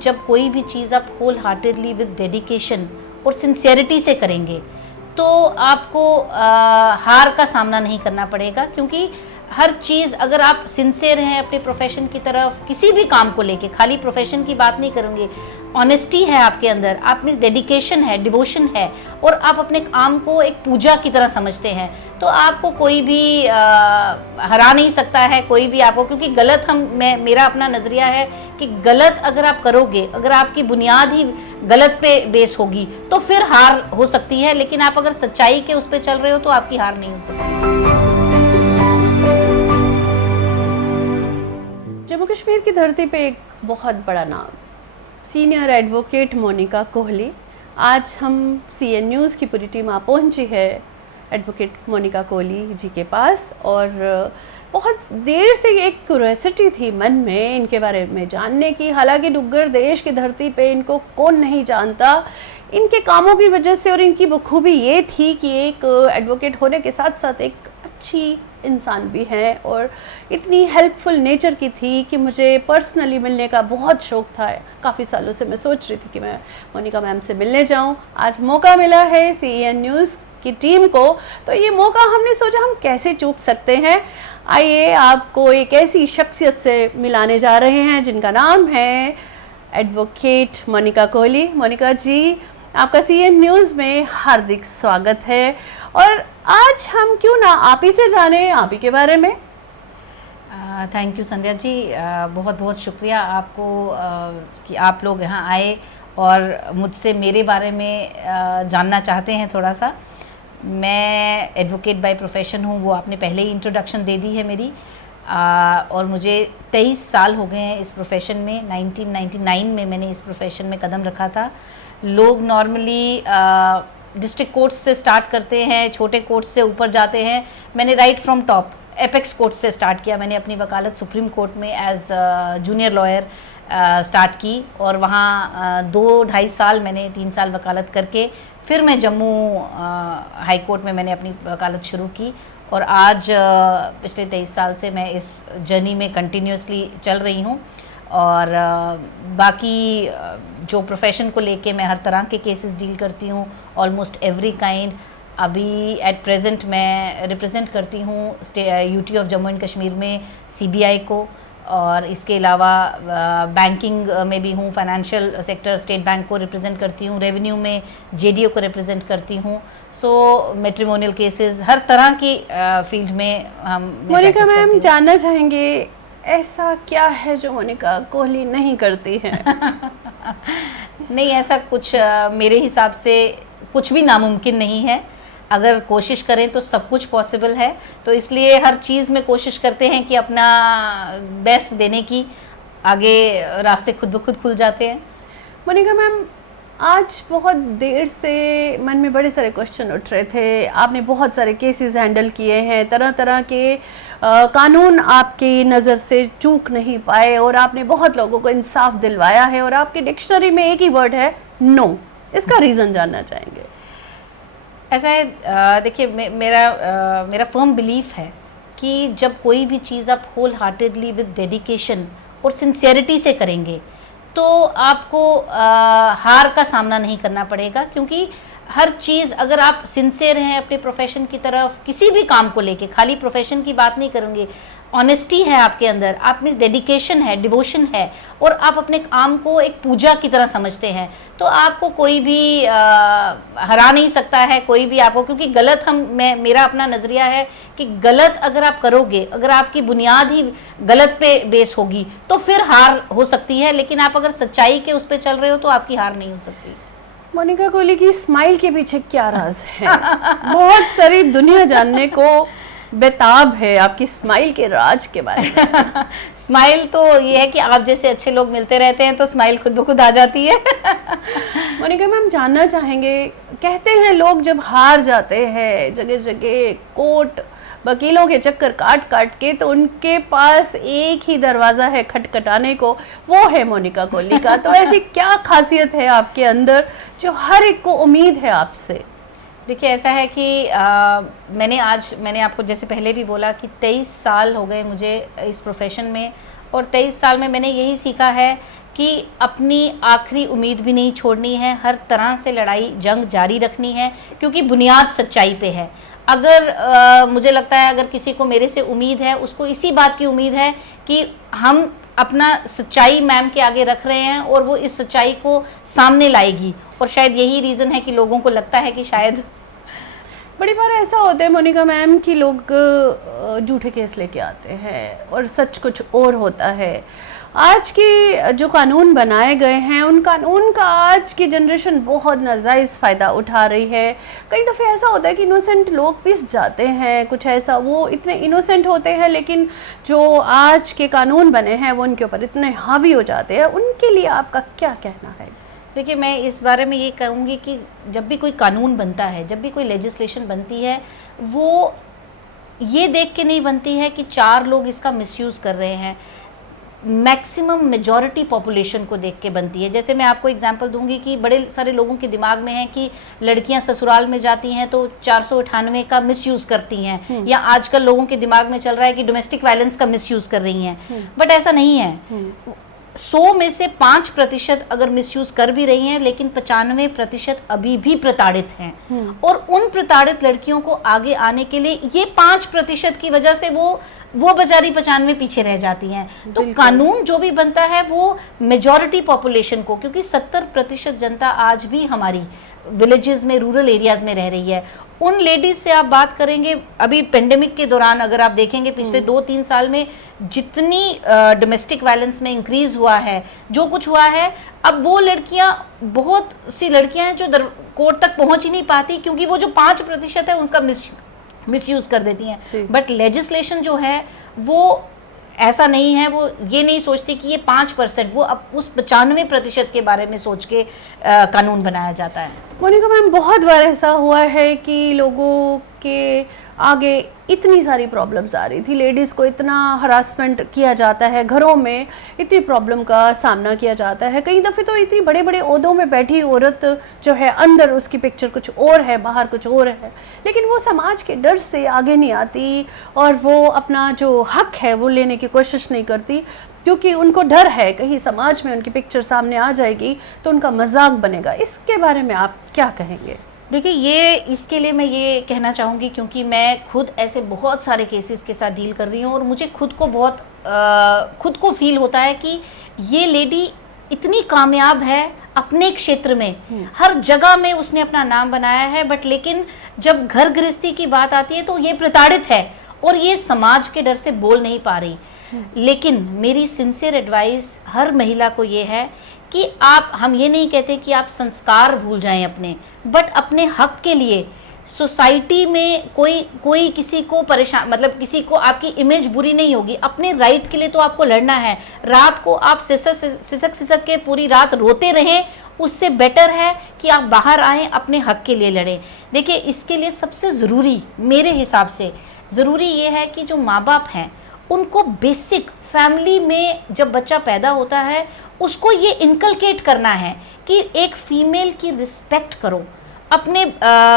जब कोई भी चीज़ आप होल हार्टेडली विद डेडिकेशन और सिंसियरिटी से करेंगे तो आपको हार का सामना नहीं करना पड़ेगा, क्योंकि हर चीज़ अगर आप सिंसियर हैं अपने प्रोफेशन की तरफ, किसी भी काम को लेके, खाली प्रोफेशन की बात नहीं करूँगी, ऑनेस्टी है आपके अंदर, आप में डेडिकेशन है, डिवोशन है और आप अपने काम को एक पूजा की तरह समझते हैं, तो आपको कोई भी हरा नहीं सकता है, कोई भी आपको, क्योंकि गलत मेरा अपना नज़रिया है कि गलत अगर आप करोगे, अगर आपकी बुनियाद ही गलत पे बेस होगी तो फिर हार हो सकती है, लेकिन आप अगर सच्चाई के उस पर चल रहे हो तो आपकी हार नहीं हो सकती। जम्मू कश्मीर की धरती पे एक बहुत बड़ा नाम, सीनियर एडवोकेट मोनिका कोहली। आज हम CN न्यूज़ की पूरी टीम आ पहुंची है एडवोकेट मोनिका कोहली जी के पास, और बहुत देर से एक क्यूरियोसिटी थी मन में इनके बारे में जानने की। हालांकि डुग्गर देश की धरती पे इनको कौन नहीं जानता, इनके कामों की वजह से, और इनकी बखूबी ये थी कि एक एडवोकेट होने के साथ साथ एक अच्छी इंसान भी हैं, और इतनी हेल्पफुल नेचर की थी कि मुझे पर्सनली मिलने का बहुत शौक़ था। काफ़ी सालों से मैं सोच रही थी कि मैं मोनिका मैम से मिलने जाऊं। आज मौका मिला है CN न्यूज़ की टीम को, तो ये मौका हमने सोचा हम कैसे चूक सकते हैं। आइए आपको एक ऐसी शख्सियत से मिलाने जा रहे हैं जिनका नाम है एडवोकेट मोनिका कोहली। मोनिका जी, आपका CN न्यूज़ में हार्दिक स्वागत है, और आज हम क्यों ना आप ही से जाने आप ही के बारे में। थैंक यू संध्या जी, बहुत बहुत शुक्रिया आपको कि आप लोग यहाँ आए और मुझसे मेरे बारे में जानना चाहते हैं थोड़ा सा। मैं एडवोकेट बाय प्रोफेशन हूँ, वो आपने पहले ही इंट्रोडक्शन दे दी है मेरी, और मुझे 23 साल हो गए हैं इस प्रोफेशन में। 1999 में मैंने इस प्रोफेशन में कदम रखा था। लोग नॉर्मली डिस्ट्रिक्ट कोर्ट से स्टार्ट करते हैं, छोटे कोर्ट से ऊपर जाते हैं। मैंने right from top apex court से स्टार्ट किया। मैंने अपनी वकालत सुप्रीम कोर्ट में एज जूनियर लॉयर स्टार्ट की, और वहाँ 2-2.5 साल मैंने 3 साल वकालत करके फिर मैं जम्मू हाई कोर्ट में मैंने अपनी वकालत शुरू की, और आज पिछले 23 साल से मैं इस जर्नी में कंटिन्यूसली चल रही हूँ। और बाकी जो प्रोफेशन को लेके मैं हर तरह के केसेस डील करती हूँ, ऑलमोस्ट एवरी काइंड। अभी एट प्रेजेंट मैं रिप्रेजेंट करती हूँ UT of Jammu and Kashmir में CBI को, और इसके अलावा बैंकिंग में भी हूँ, फाइनेंशियल सेक्टर स्टेट बैंक को रिप्रेजेंट करती हूँ, रेवेन्यू में JDO को रिप्रेजेंट करती हूँ। सो मैट्रिमोनियल केसेस, हर तरह की फील्ड में हम। मोनिका मैम, जानना चाहेंगे ऐसा क्या है जो मोनिका कोहली नहीं करती है? नहीं, ऐसा कुछ मेरे हिसाब से कुछ भी नामुमकिन नहीं है। अगर कोशिश करें तो सब कुछ पॉसिबल है, तो इसलिए हर चीज़ में कोशिश करते हैं कि अपना बेस्ट देने की, आगे रास्ते खुद ब खुद खुल जाते हैं। मोनिका मैम, आज बहुत देर से मन में बड़े सारे क्वेश्चन उठ रहे थे। आपने बहुत सारे केसेस हैंडल किए हैं, तरह तरह के कानून आपकी नज़र से चूक नहीं पाए, और आपने बहुत लोगों को इंसाफ दिलवाया है, और आपकी डिक्शनरी में एक ही वर्ड है, नो। इसका रीज़न जानना चाहेंगे। ऐसा है, देखिए, मेरा फर्म बिलीफ है कि जब कोई भी चीज़ आप होल हार्टेडली विद डेडिकेशन और सिंसियरिटी से करेंगे तो आपको हार का सामना नहीं करना पड़ेगा, क्योंकि हर चीज़ अगर आप सिंसियर हैं अपने प्रोफेशन की तरफ, किसी भी काम को लेके, खाली प्रोफेशन की बात नहीं करूँगी, ऑनेस्टी है आपके अंदर, आप में डेडिकेशन है, डिवोशन है, और आप अपने काम को एक पूजा की तरह समझते हैं, तो आपको कोई भी हरा नहीं सकता है, कोई भी आपको, क्योंकि गलत मेरा अपना नज़रिया है कि गलत अगर आप करोगे, अगर आपकी बुनियाद ही गलत पे बेस होगी तो फिर हार हो सकती है, लेकिन आप अगर सच्चाई के उस पर चल रहे हो तो आपकी हार नहीं हो सकती। मोनिका कोहली की स्माइल के पीछे क्या राज है? बहुत सारी दुनिया जानने को बेताब है आपकी स्माइल के राज के बारे में। स्माइल तो ये है कि आप जैसे अच्छे लोग मिलते रहते हैं तो स्माइल खुद ब खुद आ जाती है। मोनिका मैम, जानना चाहेंगे, कहते हैं लोग जब हार जाते हैं जगह जगह कोर्ट वकीलों के चक्कर काट काट के, तो उनके पास एक ही दरवाज़ा है खटखटाने को, वो है मोनिका कोहली का। तो ऐसी क्या खासियत है आपके अंदर जो हर एक को उम्मीद है आपसे? देखिए ऐसा है कि मैंने आपको जैसे पहले भी बोला कि 23 साल हो गए मुझे इस प्रोफेशन में, और 23 साल में मैंने यही सीखा है कि अपनी आखिरी उम्मीद भी नहीं छोड़नी है, हर तरह से लड़ाई जंग जारी रखनी है, क्योंकि बुनियाद सच्चाई पे है। अगर मुझे लगता है अगर किसी को मेरे से उम्मीद है, उसको इसी बात की उम्मीद है कि हम अपना सच्चाई मैम के आगे रख रहे हैं और वो इस सच्चाई को सामने लाएगी, और शायद यही रीज़न है कि लोगों को लगता है कि शायद बड़ी बार ऐसा होता है मोनिका मैम कि लोग झूठे केस लेके आते हैं और सच कुछ और होता है। आज के जो कानून बनाए गए हैं उन कानून का आज की जनरेशन बहुत नाजायज़ फ़ायदा उठा रही है। कई दफ़े ऐसा होता है कि इनोसेंट लोग पिस जाते हैं, कुछ ऐसा, वो इतने इनोसेंट होते हैं लेकिन जो आज के कानून बने हैं वो उनके ऊपर इतने हावी हो जाते हैं। उनके लिए आपका क्या कहना है? देखिए मैं इस बारे में ये कहूँगी कि जब भी कोई कानून बनता है, जब भी कोई लेजिस्लेशन बनती है, वो ये देख के नहीं बनती है कि 4 लोग इसका मिसयूज़ कर रहे हैं, मैक्सिमम मेजॉरिटी पॉपुलेशन को देख के बनती है। जैसे मैं आपको एग्जांपल दूंगी कि बड़े सारे लोगों के दिमाग में है कि लड़कियां ससुराल में जाती हैं तो 498 का मिसयूज़ करती हैं, या आजकल लोगों के दिमाग में चल रहा है कि डोमेस्टिक वायलेंस का मिसयूज़ कर रही हैं, बट ऐसा नहीं है। 100 में से 5% अगर मिसयूज़ कर भी रही हैं, लेकिन 95% अभी भी प्रताड़ित हैं, और उन प्रताड़ित लड़कियों को आगे आने के लिए ये 5% की वजह से वो बेचारी 95 पीछे रह जाती हैं। तो कानून जो भी बनता है वो मेजॉरिटी पॉपुलेशन को, क्योंकि 70% जनता आज भी हमारी विलेजेस में, रूरल एरियाज में रह रही है, उन लेडीज से आप बात करेंगे। अभी पेंडेमिक के दौरान अगर आप देखेंगे पिछले 2-3 साल में जितनी डोमेस्टिक वायलेंस में इंक्रीज हुआ है, जो कुछ हुआ है, अब वो लड़कियां, बहुत सी लड़कियां हैं जो कोर्ट तक पहुंच ही नहीं पाती, क्योंकि वो जो 5% है उसका मिसयूज कर देती हैं। बट लेजिस्लेशन जो है वो ऐसा नहीं है, वो ये नहीं सोचती कि ये 5%, वो अब उस 95% के बारे में सोच के कानून बनाया जाता है। मोनिका मैम, बहुत बार ऐसा हुआ है कि लोगों के आगे इतनी सारी प्रॉब्लम्स आ रही थी, लेडीज़ को इतना हरासमेंट किया जाता है, घरों में इतनी प्रॉब्लम का सामना किया जाता है। कई दफ़े तो इतनी बड़े बड़े ओहदों में बैठी औरत जो है, अंदर उसकी पिक्चर कुछ और है, बाहर कुछ और है, लेकिन वो समाज के डर से आगे नहीं आती और वो अपना जो हक है वो लेने की कोशिश नहीं करती, क्योंकि उनको डर है कहीं समाज में उनकी पिक्चर सामने आ जाएगी तो उनका मजाक बनेगा। इसके बारे में आप क्या कहेंगे? देखिए इसके लिए मैं ये कहना चाहूँगी, क्योंकि मैं खुद ऐसे बहुत सारे केसेस के साथ डील कर रही हूँ, और मुझे खुद को फील होता है कि ये लेडी इतनी कामयाब है अपने क्षेत्र में, हर जगह में उसने अपना नाम बनाया है, बट लेकिन जब घर गृहस्थी की बात आती है तो ये प्रताड़ित है और ये समाज के डर से बोल नहीं पा रही। लेकिन मेरी सिंसियर एडवाइस हर महिला को ये है कि हम ये नहीं कहते कि आप संस्कार भूल जाएं अपने, बट अपने हक के लिए सोसाइटी में कोई किसी को परेशान, मतलब किसी को आपकी इमेज बुरी नहीं होगी, अपने राइट के लिए तो आपको लड़ना है। रात को आप सिसक के पूरी रात रोते रहें, उससे बेटर है कि आप बाहर आएँ, अपने हक के लिए लड़ें। देखिए इसके लिए सबसे ज़रूरी, मेरे हिसाब से ज़रूरी ये है कि जो माँ बाप हैं उनको बेसिक फैमिली में जब बच्चा पैदा होता है उसको ये इनकलकेट करना है कि एक फीमेल की रिस्पेक्ट करो। अपने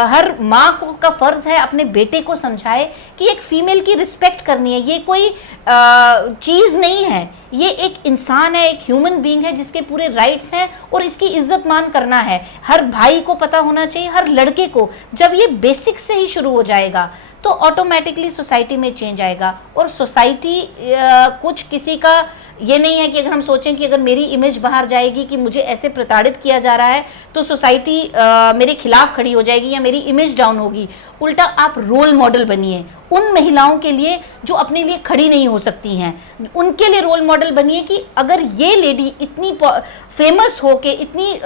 हर माँ को का फ़र्ज़ है अपने बेटे को समझाए कि एक फ़ीमेल की रिस्पेक्ट करनी है, ये कोई चीज़ नहीं है, ये एक इंसान है, एक ह्यूमन बीइंग है जिसके पूरे राइट्स हैं और इसकी इज्जत मान करना है। हर भाई को पता होना चाहिए, हर लड़के को। जब ये बेसिक से ही शुरू हो जाएगा तो ऑटोमेटिकली सोसाइटी में चेंज आएगा। और सोसाइटी कुछ किसी का ये नहीं है कि अगर हम सोचें कि अगर मेरी इमेज बाहर जाएगी कि मुझे ऐसे प्रताड़ित किया जा रहा है तो सोसाइटी मेरे खिलाफ खड़ी हो जाएगी या मेरी इमेज डाउन होगी। उल्टा आप रोल मॉडल बनिए उन महिलाओं के लिए जो अपने लिए खड़ी नहीं हो सकती हैं, उनके लिए रोल मॉडल बनिए कि अगर ये लेडी इतनी फेमस होके, इतनी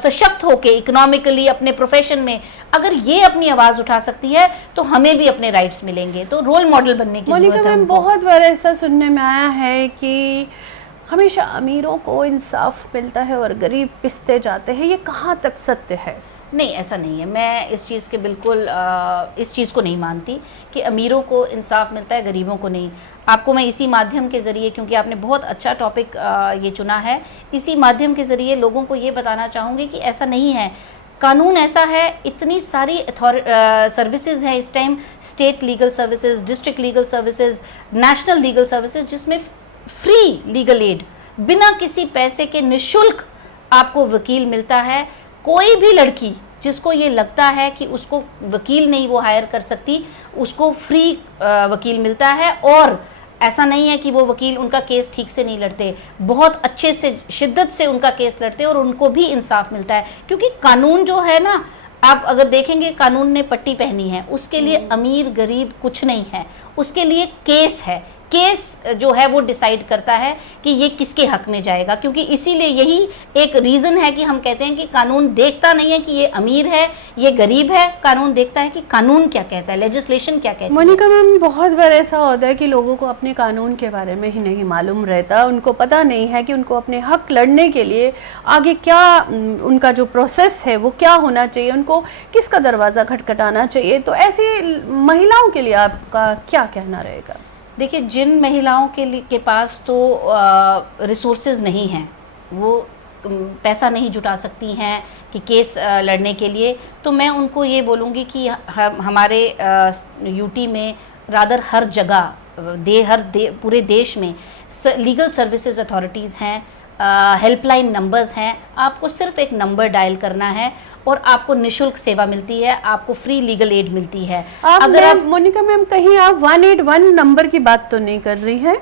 सशक्त होके इकोनॉमिकली अपने प्रोफेशन में अगर ये अपनी आवाज़ उठा सकती है तो हमें भी अपने राइट्स मिलेंगे। तो रोल मॉडल बनने की जरूरत है। मोनिका मैम, बहुत बार ऐसा सुनने में आया है कि हमेशा अमीरों को इंसाफ मिलता है और गरीब पिसते जाते हैं, ये कहाँ तक सत्य है? नहीं, ऐसा नहीं है। मैं इस चीज़ के बिल्कुल इस चीज़ को नहीं मानती कि अमीरों को इंसाफ मिलता है, गरीबों को नहीं। आपको मैं इसी माध्यम के ज़रिए, क्योंकि आपने बहुत अच्छा टॉपिक ये चुना है, इसी माध्यम के ज़रिए लोगों को ये बताना चाहूँगी कि ऐसा नहीं है। कानून ऐसा है, इतनी सारी सर्विसेज हैं इस time, state legal services, district legal services, national legal services, जिसमें फ्री लीगल एड, बिना किसी पैसे के निशुल्क आपको वकील मिलता है। कोई भी लड़की जिसको ये लगता है कि उसको वकील नहीं वो हायर कर सकती, उसको फ्री वकील मिलता है। और ऐसा नहीं है कि वो वकील उनका केस ठीक से नहीं लड़ते, बहुत अच्छे से शिद्दत से उनका केस लड़ते हैं और उनको भी इंसाफ मिलता है। क्योंकि कानून जो है ना, आप अगर देखेंगे कानून ने पट्टी पहनी है, उसके लिए अमीर गरीब कुछ नहीं है, उसके लिए केस है। केस जो है वो डिसाइड करता है कि ये किसके हक में जाएगा। क्योंकि इसीलिए यही एक रीज़न है कि हम कहते हैं कि कानून देखता नहीं है कि ये अमीर है ये गरीब है, कानून देखता है कि कानून क्या कहता है, लेजिस्लेशन क्या कहता है। मोनिका मैम, बहुत बार ऐसा होता है कि लोगों को अपने कानून के बारे में ही नहीं मालूम रहता, उनको पता नहीं है कि उनको अपने हक लड़ने के लिए आगे क्या उनका जो प्रोसेस है वो क्या होना चाहिए, उनको किसका दरवाज़ा खटखटाना चाहिए। तो ऐसी महिलाओं के लिए आपका क्या कहना रहेगा? देखिए, जिन महिलाओं के पास तो रिसोर्सेज नहीं हैं, वो पैसा नहीं जुटा सकती हैं कि केस लड़ने के लिए, तो मैं उनको ये बोलूँगी कि हमारे यूटी में रादर हर जगह पूरे देश में लीगल सर्विसेज अथॉरिटीज़ हैं, हेल्पलाइन नंबर्स हैं। आपको सिर्फ एक नंबर डायल करना है और आपको निशुल्क सेवा मिलती है, आपको फ्री लीगल एड मिलती है। अगर आप मोनिका मैम कहीं आप 181 नंबर की बात तो नहीं कर रही हैं?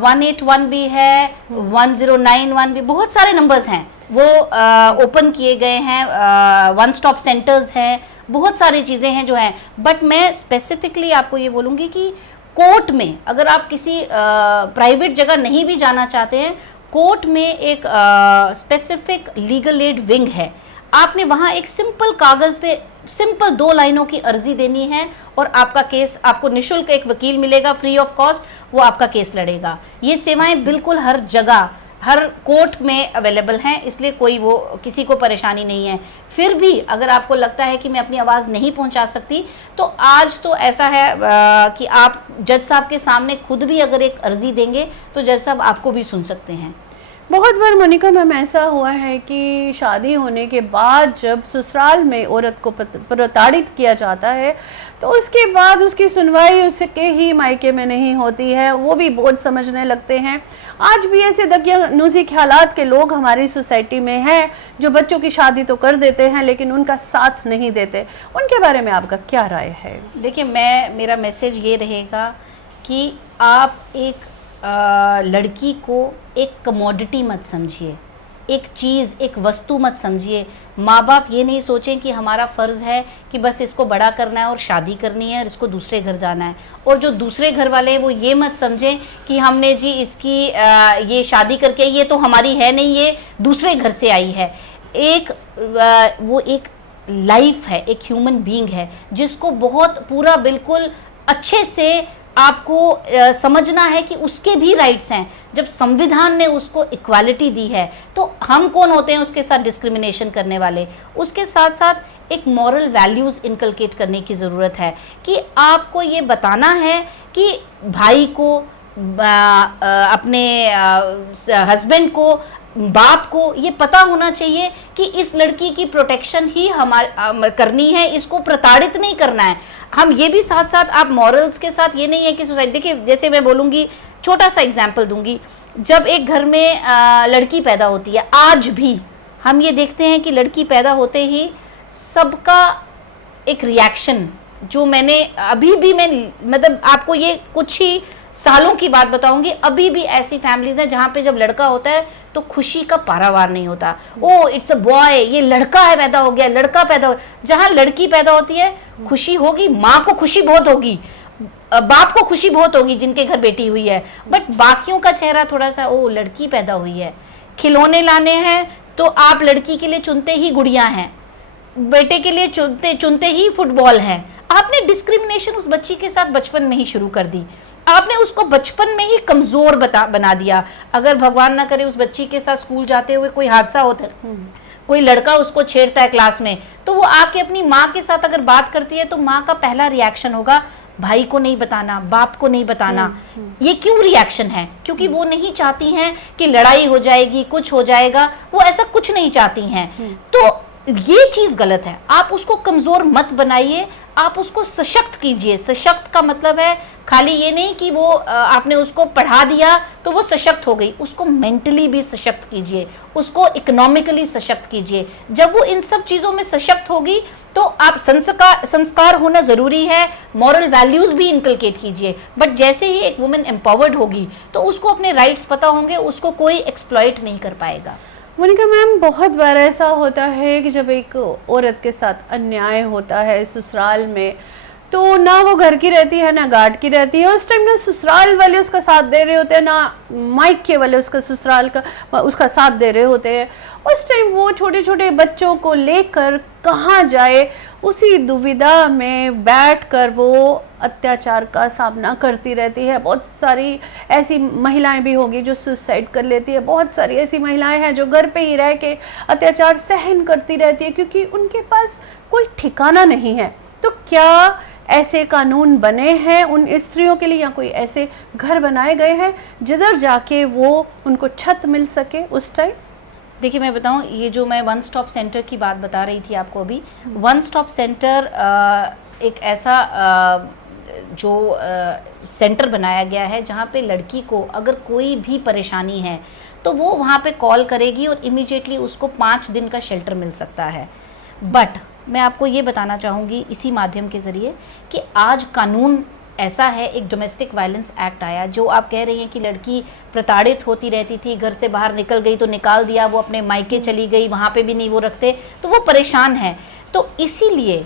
181 भी है, 1091 भी, बहुत सारे नंबर्स हैं वो ओपन किए गए हैं, वन स्टॉप सेंटर्स हैं, बहुत सारी चीज़ें हैं जो हैं। बट मैं स्पेसिफिकली आपको ये बोलूँगी कि कोर्ट में अगर आप किसी प्राइवेट जगह नहीं भी जाना चाहते हैं, कोर्ट में एक स्पेसिफिक लीगल एड विंग है। आपने वहाँ एक सिंपल कागज़ पे सिंपल 2 लाइनों की अर्जी देनी है और आपका केस, आपको निशुल्क एक वकील मिलेगा फ्री ऑफ कॉस्ट, वो आपका केस लड़ेगा। ये सेवाएं बिल्कुल हर जगह हर कोर्ट में अवेलेबल हैं, इसलिए कोई वो किसी को परेशानी नहीं है। फिर भी अगर आपको लगता है कि मैं अपनी आवाज़ नहीं पहुंचा सकती, तो आज तो ऐसा है कि आप जज साहब के सामने खुद भी अगर एक अर्जी देंगे तो जज साहब आपको भी सुन सकते हैं। बहुत बार मोनिका मैम ऐसा हुआ है कि शादी होने के बाद जब ससुराल में औरत को प्रताड़ित किया जाता है तो उसके बाद उसकी सुनवाई उसके ही मायके में नहीं होती है, वो भी बोझ समझने लगते हैं। आज भी ऐसे दकियानूसी ख्यालात के लोग हमारी सोसाइटी में हैं जो बच्चों की शादी तो कर देते हैं लेकिन उनका साथ नहीं देते। उनके बारे में आपका क्या राय है? देखिए, मेरा मैसेज ये रहेगा कि आप एक लड़की को एक कमोडिटी मत समझिए, एक चीज़, एक वस्तु मत समझिए। माँ बाप ये नहीं सोचें कि हमारा फ़र्ज़ है कि बस इसको बड़ा करना है और शादी करनी है और इसको दूसरे घर जाना है। और जो दूसरे घर वाले हैं वो ये मत समझें कि हमने जी इसकी ये शादी करके, ये तो हमारी है नहीं, ये दूसरे घर से आई है। वो एक लाइफ है, एक ह्यूमन बीइंग है जिसको बहुत पूरा बिल्कुल अच्छे से आपको समझना है कि उसके भी राइट्स हैं। जब संविधान ने उसको इक्वालिटी दी है तो हम कौन होते हैं उसके साथ डिस्क्रिमिनेशन करने वाले। उसके साथ साथ एक मॉरल वैल्यूज़ इनकलकेट करने की ज़रूरत है कि आपको ये बताना है कि भाई को, अपने हस्बैंड को, बाप को ये पता होना चाहिए कि इस लड़की की प्रोटेक्शन ही करनी है, इसको प्रताड़ित नहीं करना है। हम ये भी साथ साथ, आप मॉरल्स के साथ ये नहीं है कि सोसाइटी, देखिए जैसे मैं बोलूँगी, छोटा सा एग्जांपल दूंगी। जब एक घर में लड़की पैदा होती है, आज भी हम ये देखते हैं कि लड़की पैदा होते ही सबका एक रिएक्शन, जो मैंने अभी भी, मैं मतलब आपको ये कुछ ही सालों की बात बताऊंगी, अभी भी ऐसी फैमिलीज हैं जहाँ पे जब लड़का होता है तो खुशी का पारावार नहीं होता। ओ इट्स अ बॉय, ये लड़का है, पैदा हो गया, लड़का पैदा हो। जहाँ लड़की पैदा होती है खुशी होगी, माँ को खुशी बहुत होगी, बाप को खुशी बहुत होगी जिनके घर बेटी हुई है, बट बाकियों का चेहरा थोड़ा सा, ओ लड़की पैदा हुई है। खिलौने लाने हैं तो आप लड़की के लिए चुनते ही गुड़िया हैं, बेटे के लिए चुनते ही फुटबॉल है। आपने डिस्क्रिमिनेशन उस बच्ची के साथ बचपन में ही शुरू कर दी, आपने उसको बचपन में ही कमज़ोर बना दिया। अगर भगवान ना करे उस बच्ची के साथ स्कूल जाते हुए कोई हादसा होता है, कोई लड़का उसको छेड़ता है क्लास में, तो वो आके अपनी माँ के साथ अगर बात करती है तो माँ का पहला रिएक्शन होगा भाई को नहीं बताना, बाप को नहीं बताना। ये क्यों रिएक्शन है? क्योंकि वो नहीं चाहती हैं कि लड़ाई हो जाएगी, कुछ हो जाएगा, वो ऐसा कुछ नहीं चाहती हैं। तो ये चीज गलत है। आप उसको कमजोर मत बनाइए, आप उसको सशक्त कीजिए। सशक्त का मतलब है खाली ये नहीं कि वो आपने उसको पढ़ा दिया तो वो सशक्त हो गई, उसको मेंटली भी सशक्त कीजिए, उसको इकोनॉमिकली सशक्त कीजिए। जब वो इन सब चीज़ों में सशक्त होगी तो आप संस्कार होना ज़रूरी है, मॉरल वैल्यूज़ भी इनकलकेट कीजिए। बट जैसे ही एक वुमेन एम्पावर्ड होगी तो उसको अपने राइट्स पता होंगे, उसको कोई एक्सप्लॉइट नहीं कर पाएगा। मोनिका मैम, बहुत बार ऐसा होता है कि जब एक औरत के साथ अन्याय होता है ससुराल में, तो ना वो घर की रहती है ना घाट की रहती है। उस टाइम ना ससुराल वाले उसका साथ दे रहे होते हैं, ना मायके वाले उसका ससुराल का उसका साथ दे रहे होते हैं। उस टाइम वो छोटे छोटे बच्चों को लेकर कहाँ जाए, उसी दुविधा में बैठकर वो अत्याचार का सामना करती रहती है। बहुत सारी ऐसी महिलाएं भी होंगी जो सुसाइड कर लेती है, बहुत सारी ऐसी महिलाएं हैं जो घर पे ही रह के अत्याचार सहन करती रहती है क्योंकि उनके पास कोई ठिकाना नहीं है। तो क्या ऐसे कानून बने हैं उन स्त्रियों के लिए, या कोई ऐसे घर बनाए गए हैं जिधर जाके वो उनको छत मिल सके उस टाइम? देखिए मैं बताऊं, ये जो मैं वन स्टॉप सेंटर की बात बता रही थी आपको अभी, वन स्टॉप सेंटर एक ऐसा जो सेंटर बनाया गया है जहाँ पे लड़की को अगर कोई भी परेशानी है तो वो वहाँ पे कॉल करेगी और इमीडिएटली उसको 5 दिन का शेल्टर मिल सकता है। बट मैं आपको ये बताना चाहूँगी इसी माध्यम के ज़रिए कि आज कानून ऐसा है, एक डोमेस्टिक वायलेंस एक्ट आया, जो आप कह रही हैं कि लड़की प्रताड़ित होती रहती थी, घर से बाहर निकल गई तो निकाल दिया, वो अपने मायके चली गई, वहाँ पे भी नहीं वो रखते, तो वो परेशान है। तो इसीलिए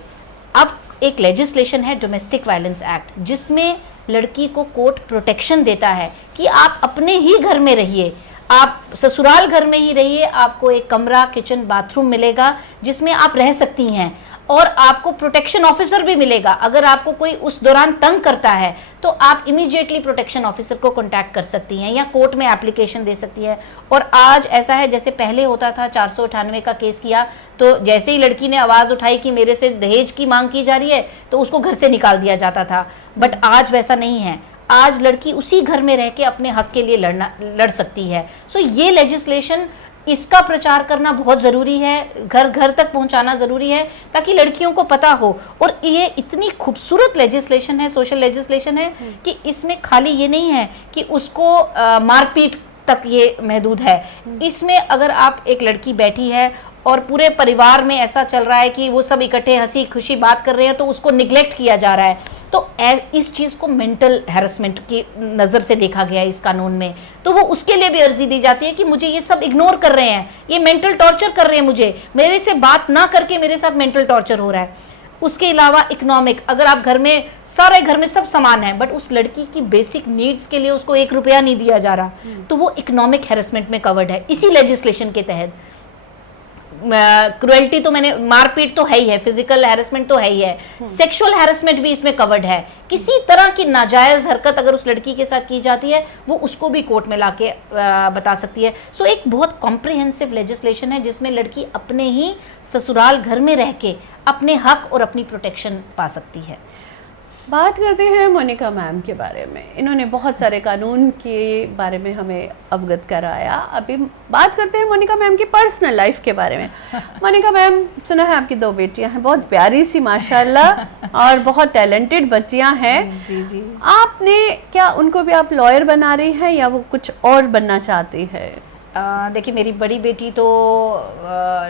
अब एक लेजिस्लेशन है डोमेस्टिक वायलेंस एक्ट, जिसमें लड़की को कोर्ट प्रोटेक्शन देता है कि आप अपने ही घर में रहिए, आप ससुराल घर में ही रहिए, आपको एक कमरा, किचन, बाथरूम मिलेगा जिसमें आप रह सकती हैं, और आपको प्रोटेक्शन ऑफिसर भी मिलेगा। अगर आपको कोई उस दौरान तंग करता है तो आप इमीडिएटली प्रोटेक्शन ऑफिसर को कांटेक्ट कर सकती हैं या कोर्ट में एप्लीकेशन दे सकती है। और आज ऐसा है, जैसे पहले होता था 498 का केस किया तो जैसे ही लड़की ने आवाज़ उठाई कि मेरे से दहेज की मांग की जा रही है तो उसको घर से निकाल दिया जाता था। बट आज वैसा नहीं है, आज लड़की उसी घर में रह के अपने हक के लिए लड़ सकती है। सो ये लेजिस्लेशन, इसका प्रचार करना बहुत ज़रूरी है, घर घर तक पहुंचाना ज़रूरी है ताकि लड़कियों को पता हो। और ये इतनी खूबसूरत लेजिस्लेशन है, सोशल लेजिस्लेशन है कि इसमें खाली ये नहीं है कि उसको मारपीट तक ये महदूद है। इसमें अगर आप एक लड़की बैठी है और पूरे परिवार में ऐसा चल रहा है कि वो सब इकट्ठे हंसी खुशी बात कर रहे हैं तो उसको निगलेक्ट किया जा रहा है, तो इस चीज़ को मेंटल हैरेसमेंट की नज़र से देखा गया है इस कानून में। तो वो उसके लिए भी अर्जी दी जाती है कि मुझे ये सब इग्नोर कर रहे हैं, ये मेंटल टॉर्चर कर रहे हैं, मुझे मेरे से बात ना करके मेरे साथ मेंटल टॉर्चर हो रहा है। उसके अलावा इकोनॉमिक, अगर आप घर में, सारे घर में सब सामान है बट उस लड़की की बेसिक नीड्स के लिए उसको 1 रुपया नहीं दिया जा रहा, तो वो इकोनॉमिक हैरेसमेंट में कवर्ड है इसी लेजिस्लेशन के तहत। क्रुएल्टी तो मैंने, मारपीट तो है ही है, फिजिकल हैरेसमेंट तो है ही है, सेक्सुअल हैरेसमेंट भी इसमें कवर्ड है। किसी तरह की नाजायज हरकत अगर उस लड़की के साथ की जाती है वो उसको भी कोर्ट में लाके बता सकती है। सो एक बहुत कॉम्प्रिहेंसिव लेजिस्लेशन है जिसमें लड़की अपने ही ससुराल घर में रह के अपने हक और अपनी प्रोटेक्शन पा सकती है। बात करते हैं मोनिका मैम के बारे में। इन्होंने बहुत सारे कानून के बारे में हमें अवगत कराया। अभी बात करते हैं मोनिका मैम की पर्सनल लाइफ के बारे में। मोनिका मैम, सुना है आपकी 2 बेटियां हैं, बहुत प्यारी सी माशाल्लाह और बहुत टैलेंटेड बच्चियां हैं। जी जी। आपने क्या उनको भी आप लॉयर बना रही हैं या वो कुछ और बनना चाहती है? देखिए, मेरी बड़ी बेटी तो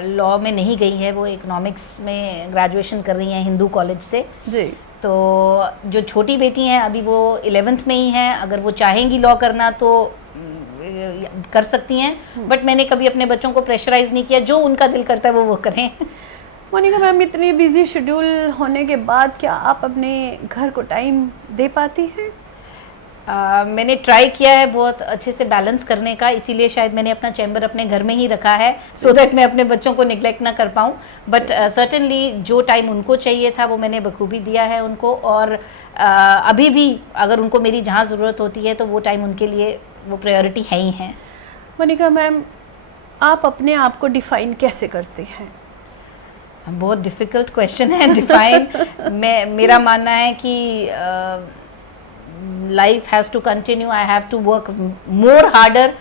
लॉ में नहीं गई है, वो इकोनॉमिक्स में ग्रेजुएशन कर रही हैं हिंदू कॉलेज से जी। तो जो छोटी बेटी हैं अभी वो 11th में ही हैं, अगर वो चाहेंगी लॉ करना तो कर सकती हैं। बट मैंने कभी अपने बच्चों को प्रेशराइज नहीं किया, जो उनका दिल करता है वो करें। मोनिका मैम, इतनी बिजी शेड्यूल होने के बाद क्या आप अपने घर को टाइम दे पाती हैं? मैंने ट्राई किया है बहुत अच्छे से बैलेंस करने का, इसीलिए शायद मैंने अपना चैम्बर अपने घर में ही रखा है सो दैट मैं अपने बच्चों को निगलेक्ट ना कर पाऊँ। बट सर्टेनली जो टाइम उनको चाहिए था वो मैंने बखूबी दिया है उनको, और अभी भी अगर उनको मेरी जहाँ ज़रूरत होती है तो वो टाइम उनके लिए वो प्रायोरिटी है ही है। मोनिका मैम, आप अपने आप को डिफ़ाइन कैसे करते हैं? बहुत डिफ़िकल्ट क्वेश्चन है डिफ़ाइन। मेरा मानना है कि life has to continue, I have to work more harder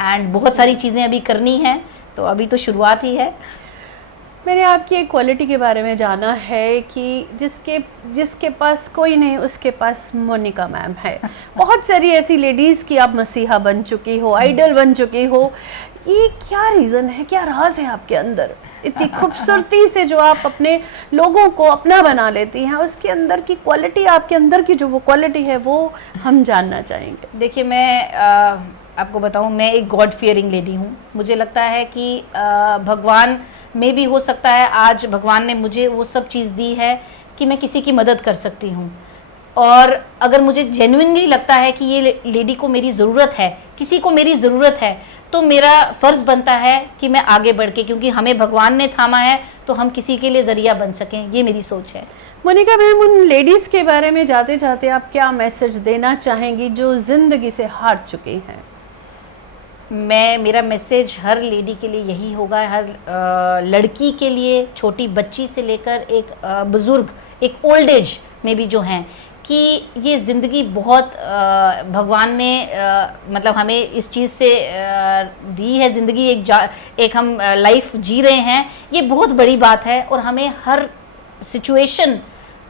and बहुत सारी चीज़ें अभी करनी हैं, तो अभी तो शुरुआत ही है। मैंने आपकी एक क्वालिटी के बारे में जाना है कि जिसके पास कोई नहीं उसके पास मोनिका मैम है। बहुत सारी ऐसी लेडीज़ की आप मसीहा बन चुकी हो, आइडल बन चुकी हो। ये क्या रीज़न है, क्या राज है आपके अंदर? इतनी खूबसूरती से जो आप अपने लोगों को अपना बना लेती हैं, उसके अंदर की क्वालिटी, आपके अंदर की जो वो क्वालिटी है वो हम जानना चाहेंगे। देखिए, मैं आपको बताऊं, मैं एक गॉड फियरिंग लेडी हूँ। मुझे लगता है कि भगवान में भी हो सकता है आज भगवान ने मुझे वो सब चीज़ दी है कि मैं किसी की मदद कर सकती हूँ। और अगर मुझे जेन्युइनली लगता है कि ये लेडी को मेरी ज़रूरत है, किसी को मेरी ज़रूरत है, तो मेरा फ़र्ज़ बनता है कि मैं आगे बढ़ के, क्योंकि हमें भगवान ने थामा है तो हम किसी के लिए ज़रिया बन सकें। ये मेरी सोच है। मोनिका मैम, उन लेडीज़ के बारे में जाते जाते आप क्या मैसेज देना चाहेंगी जो ज़िंदगी से हार चुकी हैं? मेरा मैसेज हर लेडी के लिए यही होगा, हर लड़की के लिए, छोटी बच्ची से लेकर एक बुज़ुर्ग, एक ओल्ड एज में भी जो हैं, कि ये ज़िंदगी बहुत भगवान ने मतलब हमें इस चीज़ से दी है। ज़िंदगी एक हम लाइफ जी रहे हैं, ये बहुत बड़ी बात है। और हमें हर सिचुएशन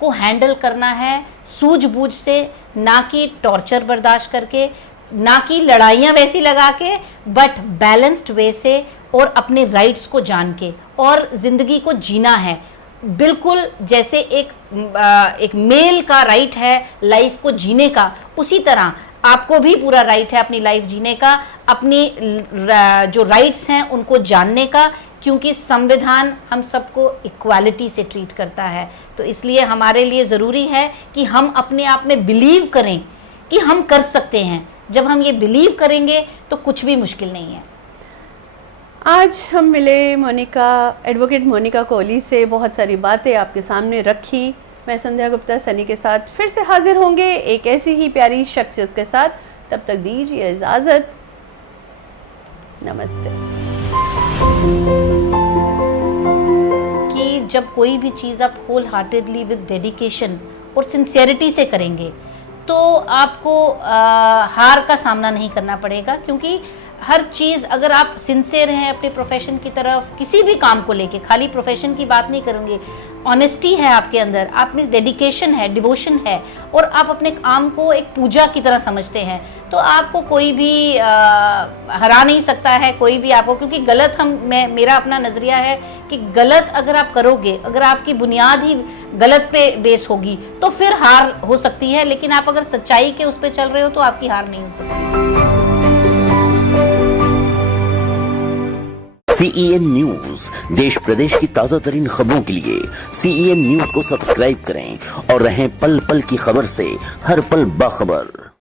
को हैंडल करना है सूझबूझ से, ना कि टॉर्चर बर्दाश्त करके, ना कि लड़ाइयाँ वैसी लगा के, बट बैलेंस्ड वे से और अपने राइट्स को जान के, और ज़िंदगी को जीना है बिल्कुल जैसे एक मेल का राइट है लाइफ को जीने का, उसी तरह आपको भी पूरा राइट है अपनी लाइफ जीने का, अपनी जो राइट्स हैं उनको जानने का, क्योंकि संविधान हम सबको इक्वालिटी से ट्रीट करता है। तो इसलिए हमारे लिए ज़रूरी है कि हम अपने आप में बिलीव करें कि हम कर सकते हैं। जब हम ये बिलीव करेंगे तो कुछ भी मुश्किल नहीं है। आज हम मिले मोनिका, एडवोकेट मोनिका कोहली से, बहुत सारी बातें आपके सामने रखी। मैं संध्या गुप्ता सनी के साथ फिर से हाजिर होंगे एक ऐसी ही प्यारी शख्सियत के साथ। तब तक दीजिए इजाज़त। नमस्ते। कि जब कोई भी चीज़ आप होल हार्टेडली विद डेडिकेशन और सिंसियरिटी से करेंगे तो आपको हार का सामना नहीं करना पड़ेगा, क्योंकि हर चीज़ अगर आप सिंसियर हैं अपने प्रोफेशन की तरफ, किसी भी काम को लेके, खाली प्रोफेशन की बात नहीं करूँगी, ऑनेस्टी है आपके अंदर, आप में डेडिकेशन है, डिवोशन है, और आप अपने काम को एक पूजा की तरह समझते हैं, तो आपको कोई भी हरा नहीं सकता है, कोई भी आपको। क्योंकि गलत मेरा अपना नज़रिया है कि गलत अगर आप करोगे, अगर आपकी बुनियाद ही गलत पे बेस होगी तो फिर हार हो सकती है, लेकिन आप अगर सच्चाई के उस पर चल रहे हो तो आपकी हार नहीं हो सकती। CEN न्यूज, देश प्रदेश की ताजा तरीन खबरों के लिए CEN न्यूज को सब्सक्राइब करें और रहें पल पल की खबर से हर पल बाखबर।